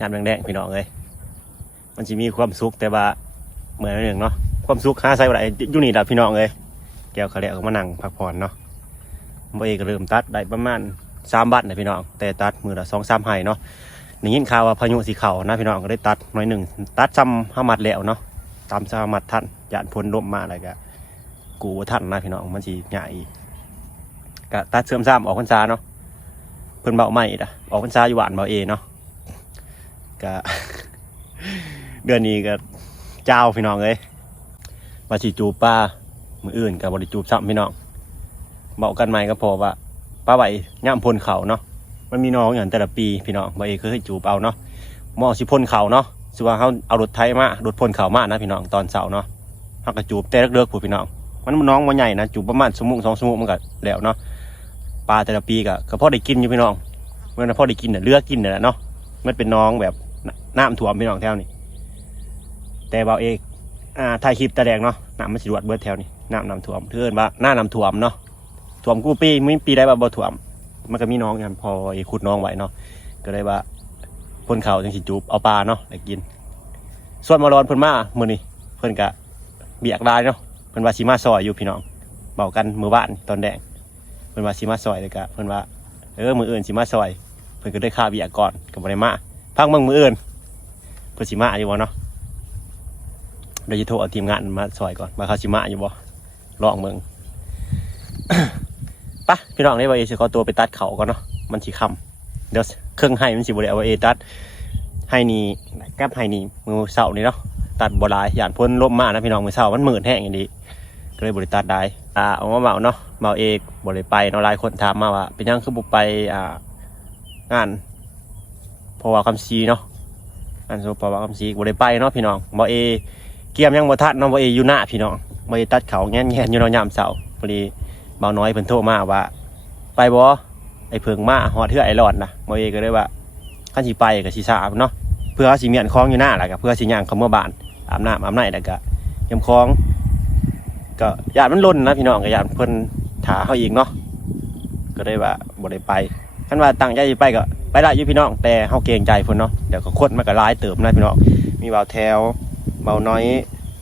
ยามแดงๆพี่น้องเลยมันจะมีความสุขแต่ว่าเหมือนหนึ่งเนาะความสุขหาใส่บ่ได้อยู่นี่ดับพี่น้องเลยแก้วเขาเรียกก็มานั่งพักผ่อนเนาะบ่เอก็เริ่มตัดได้ประมาณสามบัตรนะพี่น้องแต่ตัดมือละสองสามไห้เนาะนี่ยินข่าวว่าพายุสีเขานะพี่น้องก็ได้ตัดหน่อยหนึ่งตัดซ้ำห้ามัดแล้วเนาะตามซ้ำห้ามัดท่านยานพ้นลมมาอะไรก็กูท่านนะพี่น้องมันสีใหญ่ก็ตัดเสื่อมซ้ำออกพรรษาเนาะเพิ่นเบาใหม่ละออกพรรษาอยู่หวานเบาเอเนาะ ก็เดือนนี้ก็เจ้าพี่น้องเลยมาสีจูบป้ามืออื่นกับบริจูบซ้ำพี่น้องเบากันใหม่ก็พอว่าป้าไหวย่ำพลเขาเนาะมันมีน้องอย่างแต่ละปีพี่น้องบาเอเคยจูบเอาเนาะมอสิพ่นเขาเนาะสิว่าเขาเอารถไทยมารถพ่นเขามานะพี่น้องตอนเสาร์เนาะเขาก็จูบแต่เลิกๆผู้พี่น้อง มันน้องมันใหญ่นะจูบประมาณสมงสองสมงมันก็แล้วเนาะปลาแต่ละปีก็ก็พอได้กินอยู่พี่น้อง เมื่อนะพอได้กินเนี่ยเลือกกินเนี่ยเนาะมันเป็นน้องแบบ น้ำท่วมพี่น้องแถวนี้แต่เบาเอกอ่าถ่ายคลิปตาแดงเนาะน้ำมันสิรวดเบิดแถวนี้น้ำน้ำท่วมเพื่อนว่าหน้าน้ำท่วมเนาะท่วมกูปีมีปีได้บ่บ่ท่วม มันก็มีน้องกันพอไอ้ขุดน้องไว้เนาะก็เลยว่าพ่นเขาจังสิจูบเอาปลาเนาะได้กิน ส่วนมาร้อนเพิ่นมามื้อนี้เพิ่นก็เบียกได้เนาะเพิ่นว่าสิมาซอยอยู่พี่น้องเบากันมื้อบ้านตอนแดงเพิ่นว่าสิมาซอยเลยก็เพิ่นว่าเออมื้ออื่นสิมาซอย เพิ่นก็ได้ค่าเบียกก่อนก็บ่ได้มาพักเบิ่งมื้ออื่น พิ่นสิมาอยู่บ่เนาะเดี๋ยวจะโทรเอาทีมงานมาซอยก่อนมาเขาชิมาอยู่บ่ลองเมืองปะพี่น้องได้ว่าเอสิขอตัวไปตัดเขาก่อนเนาะมันสีคำเดี๋ยวเครื่องให้มันสิบริเอาเอตัดให้นี่แกับให้นี่มือเสานี่เนาะตัดบลายย่านพ้นล่มมากนะพี่น้องมือเสามันหมื่นแห้งอย่างนี้ก็เลยบริตัดได้อ่าเอามาเมาเนาะเมาเอกบริไปเนาะหลายคนถามมาว่าเป็นยังคือบุไปอ่างานเพราะว่าคำซีเนาะ งานโซเพราะว่าคำซีบริไปเนาะพี่น้องเมาเอเกียมยังบ่ทัดเน้องบ่เออยู่หน้าพี่น้องบ่ได้ตัดเขาแง่นแง่นอยู่เนาะยามเสาร์พอดีเบาน้อยเพิ่นโทรมาว่า ไปบ่ไอเพิงมาฮอดเทื่อไอ้หลอดนะบ่เอก็เลยว่าคันสิไปก็สิสาบเนาะเพื่อสิเมียนคลองอยู่หน้าแล้วก็เพื่อสิย่างเข้าเมื่อบ้านอาบน้ำอาบน้ำแล้วก็ยามคลอง ก็ญาติมันล้นนะพี่น้องก็ญาติเพิ่นถาเขาอีกเนาะก็เลยว่าบ่ได้ไป คันว่าตั้งใจสิไปก็ไปได้อยู่พี่น้องแต่เฮาเกรงใจเพิ่นเนาะเดี๋ยวก็คนมันก็หลายเติมนะพี่น้องมีเบาแถวเบาน้อย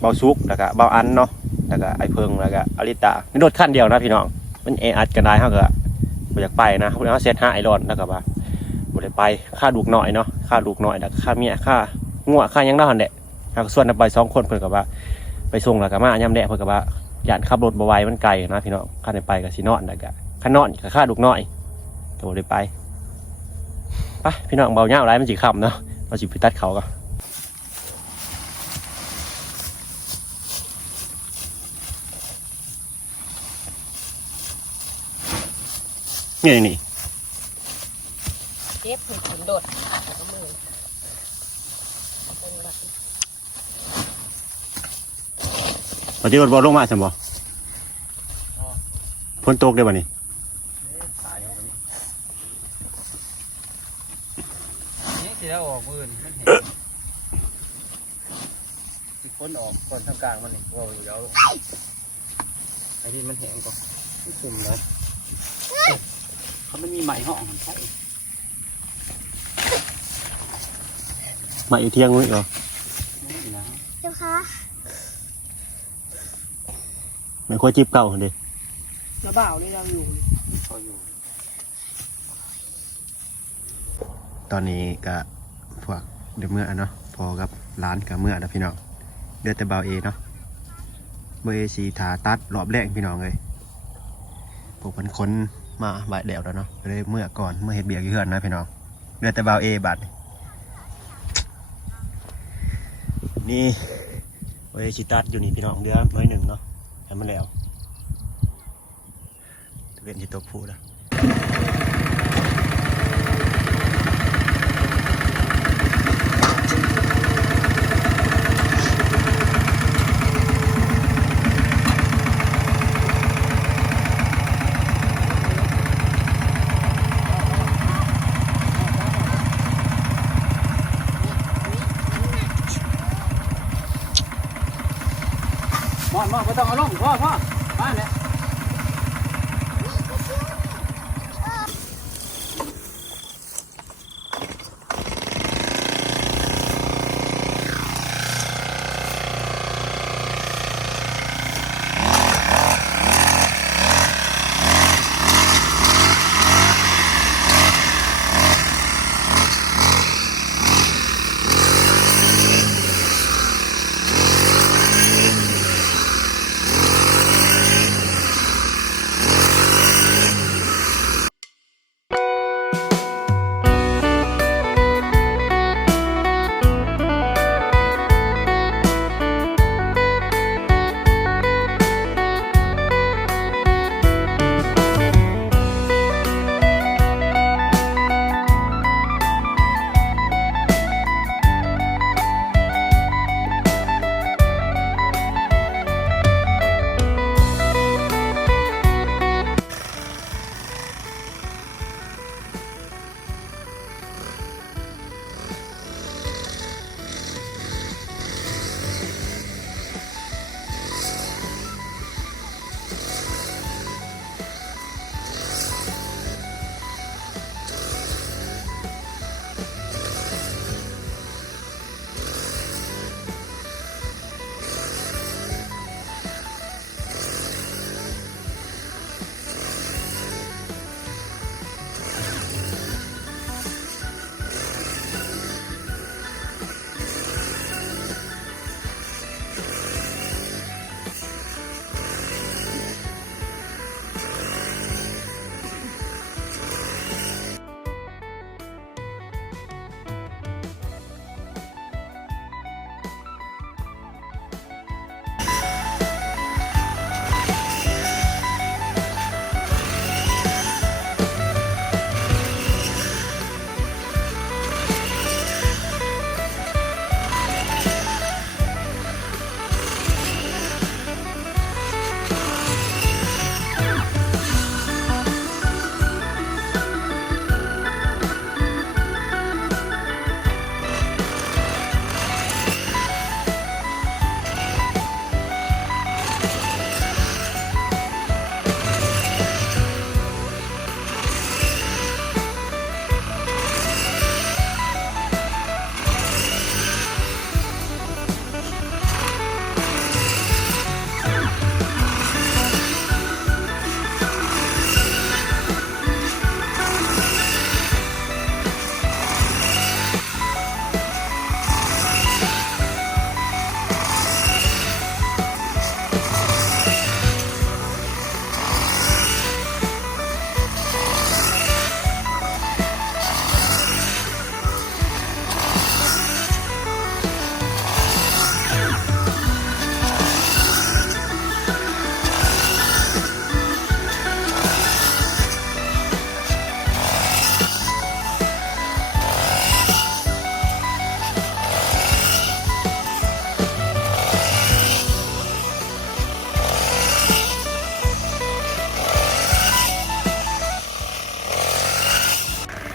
เบาซุกแล้วก็เบาอันเนาะแล้วก็ไอเพิงแล้วก็อลิตานี่รถขั้นเดียวนะพี่น้องมันเออัดกันได้เขาก็บ่อยากไปนะเขาเอาเซตห้าไอรอนแล้วก็ว่าบ่ได้ไปค่าลูกหน่อยเนาะค่าลูกหน่อยแล้วก็ค่าเมียค่างัวค่ายังได้หันแหละแล้วก็ส่วนไปสองคนเพิ่นก็ว่า ไปส่งแล้วก็มาย่ำแดะเพิ่นก็ว่าย่านขับรถบ่ไหวมันไกลนะพี่น้องค่าได้ไปก็สินอนแล้วก็ค่านอนก็ค่าลูกน้อย ก็บ่ได้ไปไปพี่น้องเบาเหย้าไรมันสิค่ำเนาะเราสิไปตัดเขาก็นี่นี่เจ็บถึงถึงโดดก็มือเป็นแบบตอนที่รถบอลลงมาใช่บ่พ้นตกได้บ่นี่นี่ สิแล้วออกมือนี่มันเห็นสิค้นออกก่อนทางกลางมันนี่ว่าอยู่แล้วไอ้ที่มันแห้งก็ไม่คุมเลยเขาไม่มีไหมห้องใช่มาอีกเที่ยงมื้อเหรอไม่นะเจ้าคะไม่ค่อยจิบเก่าหั่นเด้แล้วบ่าวนี่เราอยู่เขาอยู่ ตอนนี้ก็ พวกเดี๋ยวเมื่อเนาะพอกับร้านกับเมื่อนะพี่น้องเดือดแต่เบาเอเนาะเบอเอสีถาตัดรอบแรกพี่น้องเลยพวกมันค้นมาบ่ายเดียวแล้วเนาะเลยเมื่อก่อนเมื่อเห็ดเบียกอยู่เฮือนนะพี่น้องเดือดแต่เบาเอบัดนี่นี่เบอเอสีตัดอยู่นี่พี่น้องเดือดน้อยหนึ่งเนาะให้มันแล้วเป็นที่ตัวผู้แล้ มอนมอนไม่ต้องเอาลงพ่อพ่อมาเนี่ย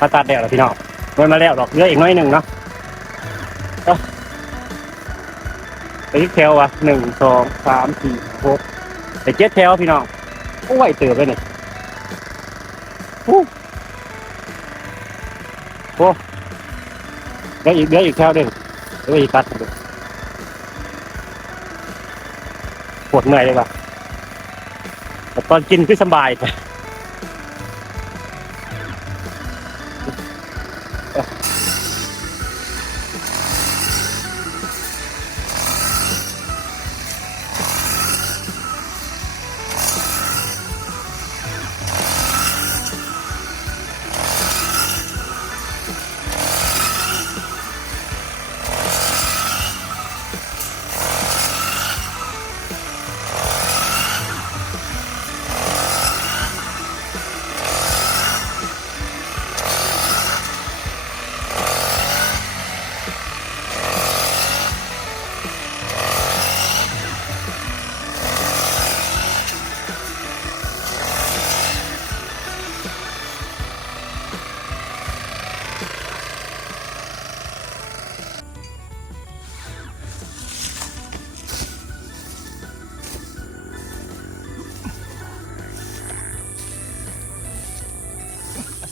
มาตัดแล้วล่ะพี่น้องมันมาแล้วดอกเหลืออีกน้อยหนึ่งเนาะเอาไปที่แถววะหนึ่งสองสามสี่หกไปเจ็ดแถวพี่น้องโอ้ยเติบเลยนี่โอ้โหเดี๋ยวอีกเดี๋ยวอีกแถวหนึ่งเดี๋ยวอีกตัดปวดเหนื่อยเลยว่ะแต่ตอนกินคือสบายเ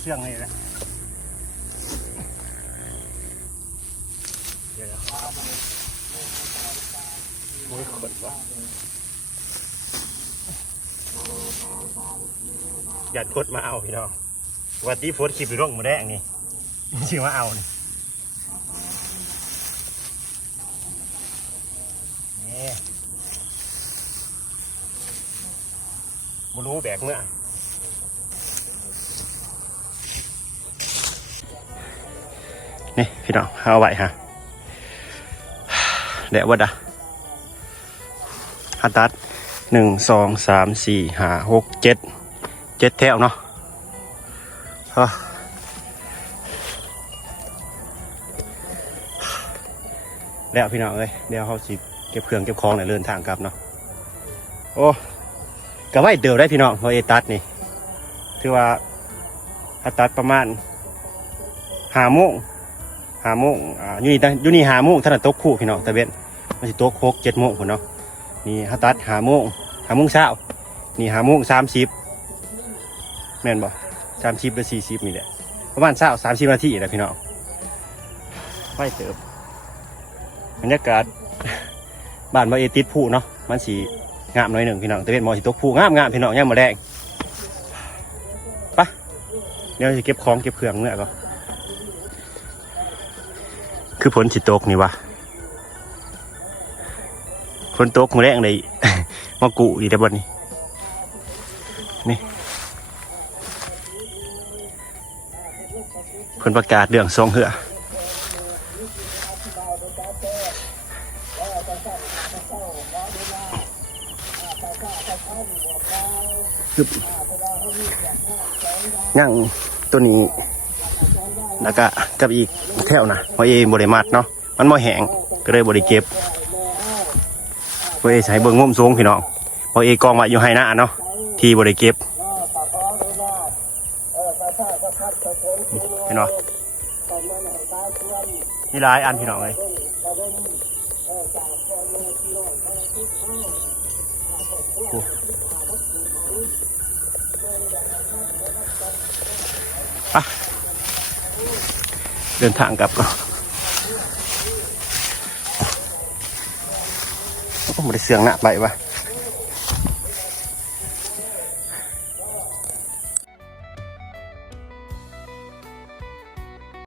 สื่องนี่แหละเดี๋ยวโอ้ยขนวะหยัดคดมาเอาพี่น้องวันที่พสต์คลิปอยู่ร่องมือแรกนี่ชื่อมาเอานี่นี่บรู้แบกเมื่อ นี่พี่น้องเอาไว้ฮะเดี๋ยววัดอะฮัตตัดหนึ่งสองสามสี่ห้าหกเจ็ดเจ็ดแถวเนาะแล้วพี่น้องเอ้ยเดี๋ยวเขาสิเก็บเครื่องเก็บของเนี่ยเดินทางกลับเนาะโอ้กะไว้เดิวได้พี่น้องเพราะเอตัดนี่ถือว่าฮัตตัดประมาณห้าโมงาโมงอ่าอยู่นี่ตั้งอยู่นี่หาโมงท่านนะตกคู่พี่น้องตะเวนมันสิตกหกเจ็ดโมงพุ่นเนาะนี่ฮัตตัดหาโมงหาโมงเช้านี่หาโมงสามสิบแม่นบ่สามสิบหรือสี่สิบนี่แหละประมาณเช้าสามสิบนาทีแหละพี่น้องไปเติบบรรยากาศบ้านมาเอติดผู้เนาะมันสีงามหน่อยหนึ่งพี่น้องตะเวนมอสิตกผู้งามงามพี่น้องย่ามมาแรงปะเดี๋ยวจะเก็บของเก็บเครื่องเมื่อก่อน คือฝนสิตกนี่วะฝนตกมือแรงเลยมากุอีกแต่บนนี้นี่เพิ่นประกาศเรื่องทรงเหือยังตัวนี้ แล้วก็กับอีกแถวนะเพราะเอบริมัดเนาะมันบ่แหงก็เลยบริเก็บเพราะเอใช้เบิ่งงมสูงพี่น้องเพราะเอกองไว้อยู่ให้หน้าเนาะที่บริเก็บพี่น้องนี่หลายอันพี่น้องเลยโอ้ เดินทางกลับก็โอ้ไม่ได้เสื่องหน้าไปวะ